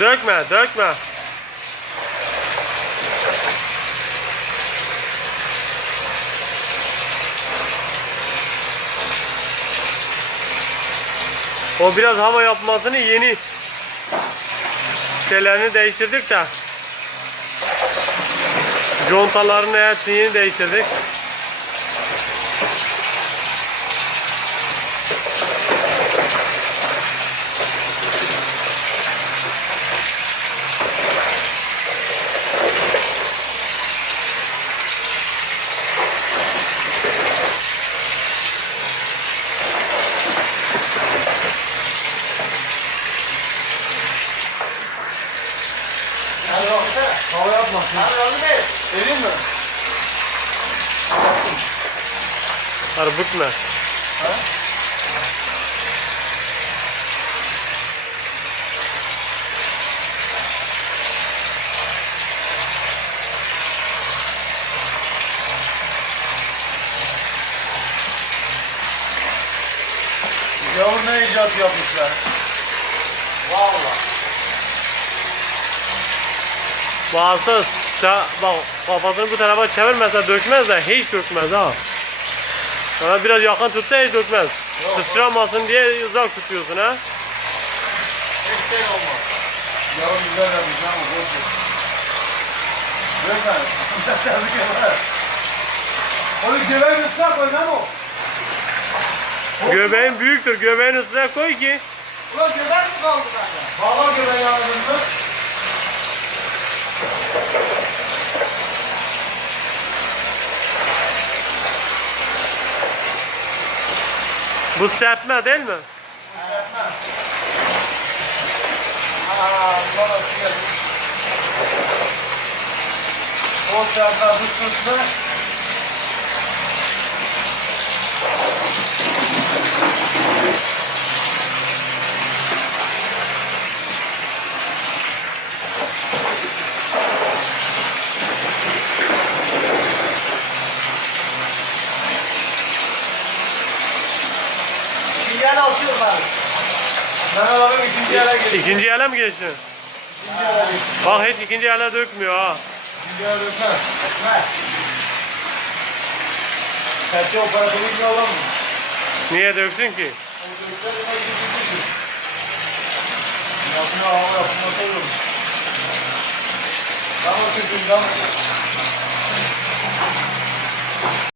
Dökme, dökme. O biraz hava yapmasını yeni şeylerini değiştirdik de contalarını hepsini yeni değiştirdik. Yapmasın. Hadi Razı Bey. Vereyim mi? Arbutma. Yavur ne icat yapmışlar? Valla. Sa bak kafasını bu tarafa çevirmezse dökmez de hiç dökmez ha. Sana biraz yakın tutsa hiç dökmez. Sıçramasın diye uzak tutuyorsun ha. Hiç şey olmaz. Yavur güzel yapmış ama boş ver. Onu göbeğin üstüne koy lan o. Göbeğin büyüktür. Göbeğin üstüne koy ki. Ulan göbek mi kaldı bende? Göbeği Bu serpme değil mi? Aa, bana su geldi. O saatte bu sırtla Bir yer atıyor ben. ben alalım ikinci yere geçtim. İkinci ele mi geçtin? İkinci yere geçtim. Bak hiç ikinci ele dökmüyor ha. İkinci yere dökmez. Etmez. Serçe operatörü gibi adam mı? Niye döksün ki? O dökler ona gidiyor. Yapma hava yapma olur. Tamam kızım tamam.